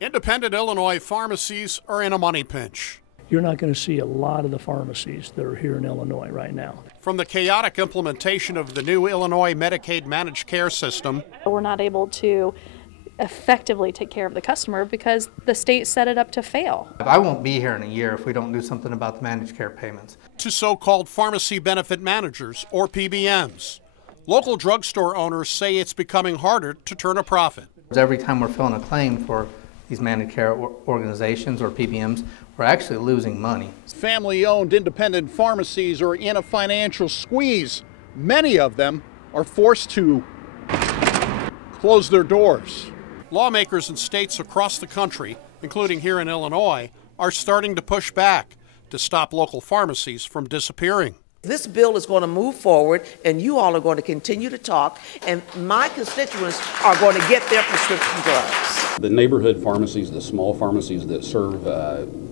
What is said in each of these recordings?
Independent Illinois pharmacies are in a money pinch. You're not going to see a lot of the pharmacies that are here in Illinois right now. From the chaotic implementation of the new Illinois Medicaid managed care system, we're not able to effectively take care of the customer because the state set it up to fail. I won't be here in a year if we don't do something about the managed care payments. To so-called pharmacy benefit managers, or PBMs. Local drugstore owners say it's becoming harder to turn a profit. Every time we're filling a claim for these managed care organizations or PBMs, we're actually losing money. Family-owned independent pharmacies are in a financial squeeze. Many of them are forced to close their doors. Lawmakers in states across the country, including here in Illinois, are starting to push back to stop local pharmacies from disappearing. This bill is going to move forward, and you all are going to continue to talk, and my constituents are going to get their prescription drugs. The neighborhood pharmacies, the small pharmacies that serve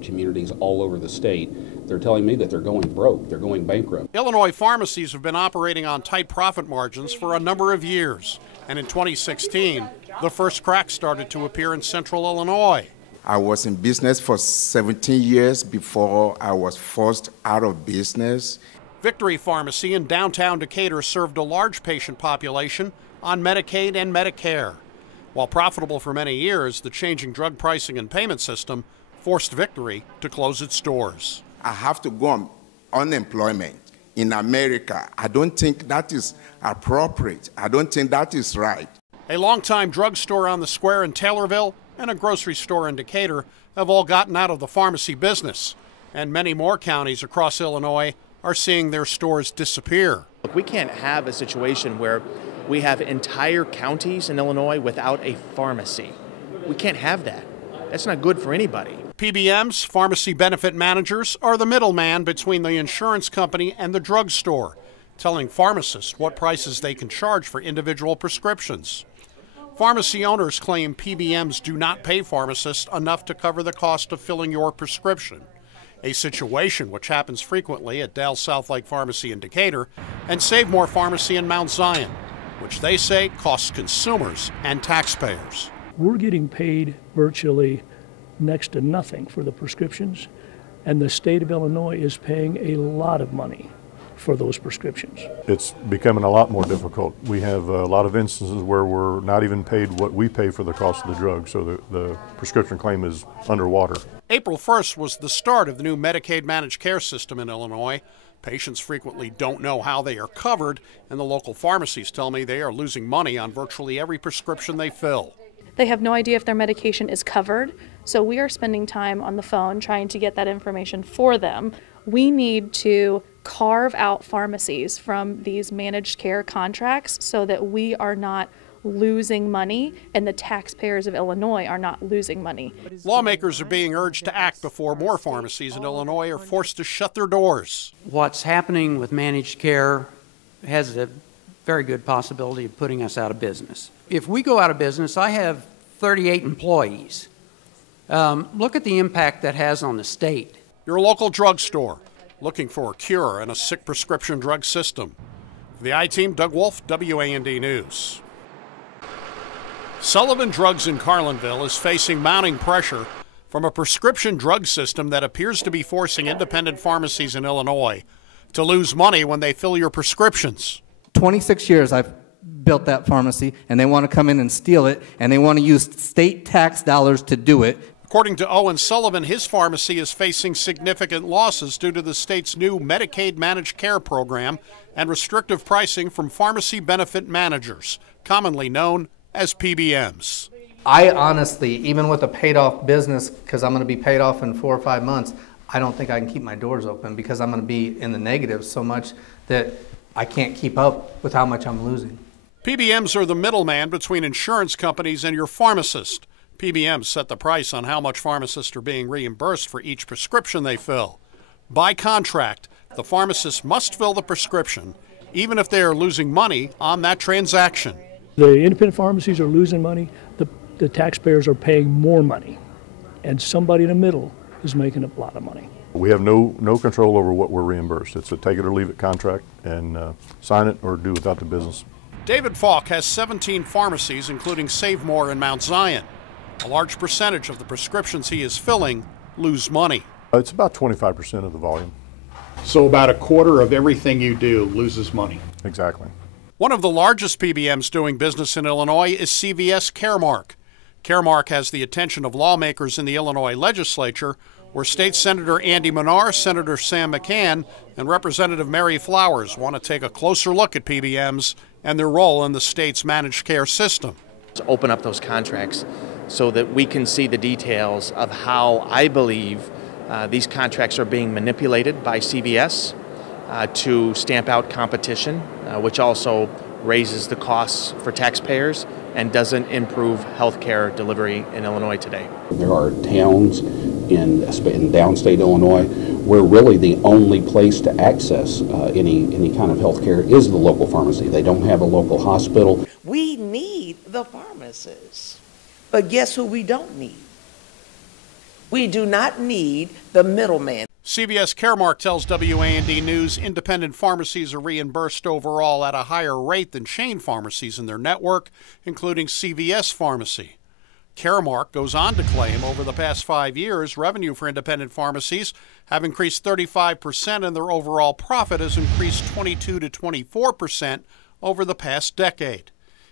communities all over the state, they're telling me that they're going broke, they're going bankrupt. Illinois pharmacies have been operating on tight profit margins for a number of years, and in 2016, the first cracks started to appear in central Illinois. I was in business for 17 years before I was forced out of business. Victory Pharmacy in downtown Decatur served a large patient population on Medicaid and Medicare. While profitable for many years, the changing drug pricing and payment system forced Victory to close its doors. I have to go on unemployment in America. I don't think that is appropriate. I don't think that is right. A longtime drugstore on the square in Taylorville and a grocery store in Decatur have all gotten out of the pharmacy business, and many more counties across Illinois are seeing their stores disappear. Look, we can't have a situation where we have entire counties in Illinois without a pharmacy. We can't have that. That's not good for anybody. PBMs, pharmacy benefit managers, are the middleman between the insurance company and the drugstore, telling pharmacists what prices they can charge for individual prescriptions. Pharmacy owners claim PBMs do not pay pharmacists enough to cover the cost of filling your prescription, a situation which happens frequently at Dale South Lake Pharmacy in Decatur and Save More Pharmacy in Mount Zion, which they say costs consumers and taxpayers. We're getting paid virtually next to nothing for the prescriptions, and the state of Illinois is paying a lot of money for those prescriptions. It's becoming a lot more difficult. We have a lot of instances where we're not even paid what we pay for the cost of the drug, so the prescription claim is underwater. April 1st was the start of the new Medicaid managed care system in Illinois. Patients frequently don't know how they are covered, and the local pharmacies tell me they are losing money on virtually every prescription they fill. They have no idea if their medication is covered, so we are spending time on the phone trying to get that information for them. We need to carve out pharmacies from these managed care contracts so that we are not losing money and the taxpayers of Illinois are not losing money. Lawmakers are being urged to act before more pharmacies in Illinois are forced to shut their doors. What's happening with managed care has a very good possibility of putting us out of business. If we go out of business, I have 38 employees. Look at the impact that has on the state. Your local drugstore, looking for a cure in a sick prescription drug system. For the I-Team, Doug Wolfe, WAND News. Sullivan Drugs in Carlinville is facing mounting pressure from a prescription drug system that appears to be forcing independent pharmacies in Illinois to lose money when they fill your prescriptions. 26 years I've built that pharmacy, and they want to come in and steal it, and they want to use state tax dollars to do it. According to Owen Sullivan, his pharmacy is facing significant losses due to the state's new Medicaid managed care program and restrictive pricing from pharmacy benefit managers, commonly known as PBMs. I honestly, even with a paid-off business, because I'm going to be paid off in 4 or 5 months, I don't think I can keep my doors open because I'm going to be in the negative so much that I can't keep up with how much I'm losing. PBMs are the middleman between insurance companies and your pharmacist. PBMs set the price on how much pharmacists are being reimbursed for each prescription they fill. By contract, the pharmacist must fill the prescription, even if they are losing money on that transaction. The independent pharmacies are losing money, the taxpayers are paying more money, and somebody in the middle is making a lot of money. We have no control over what we're reimbursed. It's a take it or leave it contract, and sign it or do without the business. David Falk has 17 pharmacies, including Save More in Mount Zion. A large percentage of the prescriptions he is filling lose money. It's about 25% of the volume. So about a quarter of everything you do loses money. Exactly. One of the largest PBMs doing business in Illinois is CVS Caremark. Caremark has the attention of lawmakers in the Illinois legislature, where State Senator Andy Menard, Senator Sam McCann, and Representative Mary Flowers want to take a closer look at PBMs and their role in the state's managed care system. To open up those contracts so that we can see the details of how I believe these contracts are being manipulated by CVS to stamp out competition, which also raises the costs for taxpayers and doesn't improve health care delivery in Illinois today. There are towns in downstate Illinois where really the only place to access any kind of health care is the local pharmacy. They don't have a local hospital. We need the pharmacists, but guess who we don't need? We do not need the middleman. CVS Caremark tells WAND News independent pharmacies are reimbursed overall at a higher rate than chain pharmacies in their network, including CVS Pharmacy. Caremark goes on to claim over the past 5 years, revenue for independent pharmacies have increased 35% and their overall profit has increased 22 to 24% over the past decade.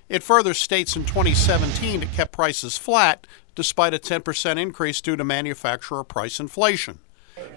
It further states in 2017 it kept prices flat despite a 10% increase due to manufacturer price inflation.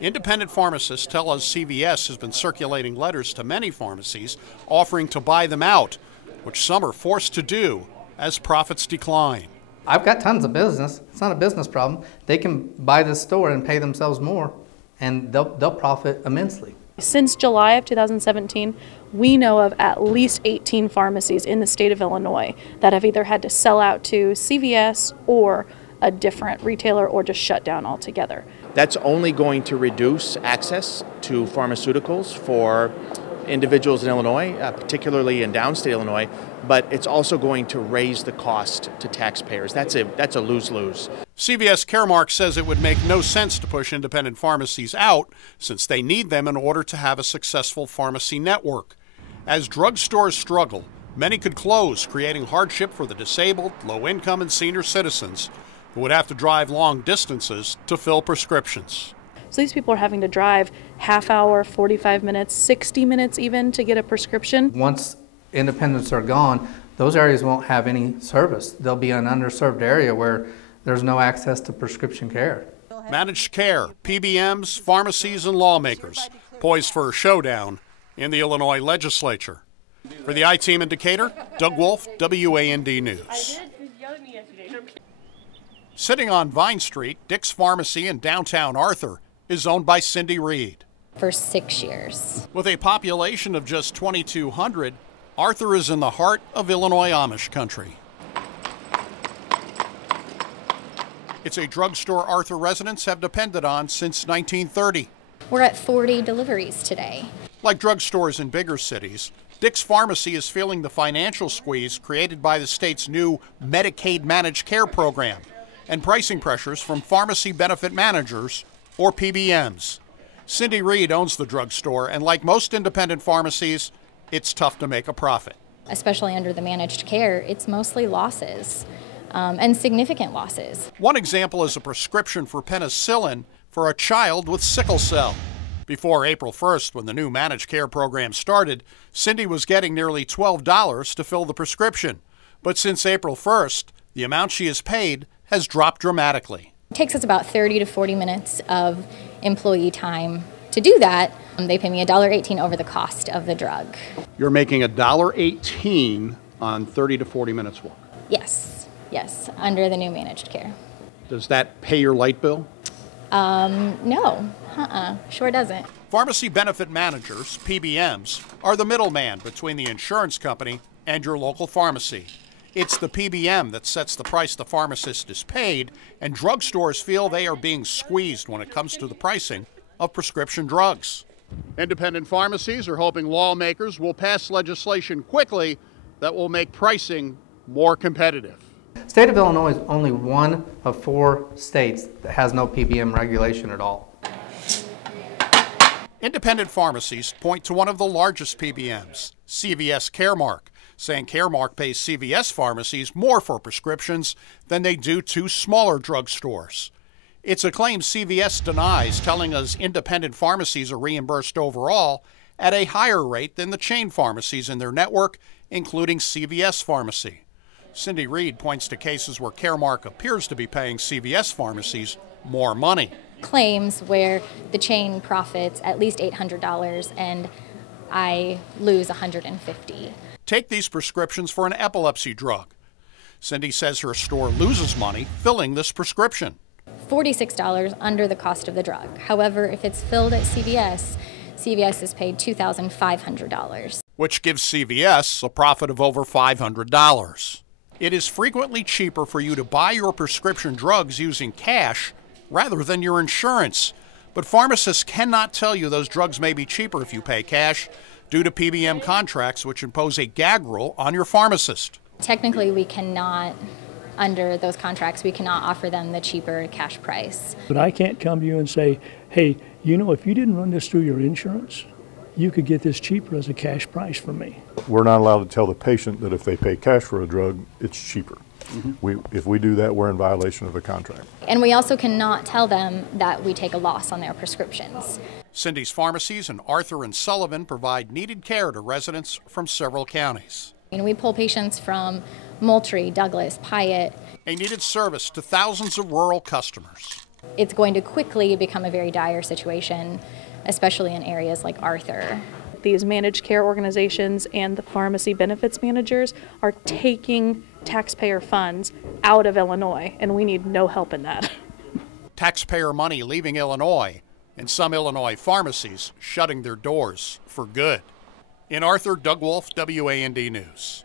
Independent pharmacists tell us CVS has been circulating letters to many pharmacies offering to buy them out, which some are forced to do as profits decline. I've got tons of business. It's not a business problem. They can buy this store and pay themselves more, and they'll profit immensely. Since July of 2017, we know of at least 18 pharmacies in the state of Illinois that have either had to sell out to CVS or a different retailer or just shut down altogether. That's only going to reduce access to pharmaceuticals for individuals in Illinois, particularly in downstate Illinois, but it's also going to raise the cost to taxpayers. That's a lose-lose. CVS Caremark says it would make no sense to push independent pharmacies out since they need them in order to have a successful pharmacy network. As drugstores struggle, many could close, creating hardship for the disabled, low-income, and senior citizens who would have to drive long distances to fill prescriptions. So these people are having to drive half hour, 45 minutes, 60 minutes even to get a prescription. Once independents are gone, those areas won't have any service. They'll be an underserved area where there's no access to prescription care. Managed care, PBMs, pharmacies, and lawmakers poised for a showdown in the Illinois legislature. For the I-Team Indicator, Doug Wolfe, WAND News. Sitting on Vine Street, Dick's Pharmacy in downtown Arthur is owned by Cindy Reed. For 6 years. With a population of just 2,200, Arthur is in the heart of Illinois Amish country. It's a drugstore Arthur residents have depended on since 1930. We're at 40 deliveries today. Like drugstores in bigger cities, Dick's Pharmacy is feeling the financial squeeze created by the state's new Medicaid managed care program and pricing pressures from pharmacy benefit managers, or PBMs. Cindy Reed owns the drugstore, and like most independent pharmacies, it's tough to make a profit. Especially under the managed care, it's mostly losses, and significant losses. One example is a prescription for penicillin for a child with sickle cell. Before April 1st, when the new managed care program started, Cindy was getting nearly $12 to fill the prescription. But since April 1st, the amount she has paid has dropped dramatically. It takes us about 30 to 40 minutes of employee time to do that. They pay me $1.18 over the cost of the drug. You're making $1.18 on 30 to 40 minutes work. Yes, under the new managed care. Does that pay your light bill? No, sure doesn't. Pharmacy benefit managers, PBMs, are the middleman between the insurance company and your local pharmacy. It's the PBM that sets the price the pharmacist is paid, and drugstores feel they are being squeezed when it comes to the pricing of prescription drugs. Independent pharmacies are hoping lawmakers will pass legislation quickly that will make pricing more competitive. The state of Illinois is only one of 4 states that has no PBM regulation at all. Independent pharmacies point to one of the largest PBMs, CVS Caremark, saying Caremark pays CVS pharmacies more for prescriptions than they do to smaller drugstores. It's a claim CVS denies, telling us independent pharmacies are reimbursed overall at a higher rate than the chain pharmacies in their network, including CVS Pharmacy. Cindy Reed points to cases where Caremark appears to be paying CVS pharmacies more money. Claims where the chain profits at least $800 and I lose $150. Take these prescriptions for an epilepsy drug. Cindy says her store loses money filling this prescription. $46 under the cost of the drug. However, if it's filled at CVS, CVS is paid $2,500. Which gives CVS a profit of over $500. It is frequently cheaper for you to buy your prescription drugs using cash rather than your insurance. But pharmacists cannot tell you those drugs may be cheaper if you pay cash due to PBM contracts, which impose a gag rule on your pharmacist. Technically, we cannot, under those contracts, we cannot offer them the cheaper cash price. But I can't come to you and say, hey, you know, if you didn't run this through your insurance, you could get this cheaper as a cash price from me. We're not allowed to tell the patient that if they pay cash for a drug, it's cheaper. If we do that, we're in violation of the contract. And we also cannot tell them that we take a loss on their prescriptions. Cindy's Pharmacies and Arthur and Sullivan provide needed care to residents from several counties. We pull patients from Moultrie, Douglas, Piatt. A needed service to thousands of rural customers. It's going to quickly become a very dire situation, especially in areas like Arthur. These managed care organizations and the pharmacy benefits managers are taking taxpayer funds out of Illinois, and we need no help in that. Taxpayer money leaving Illinois, and some Illinois pharmacies shutting their doors for good. In Arthur, Doug Wolfe, WAND News.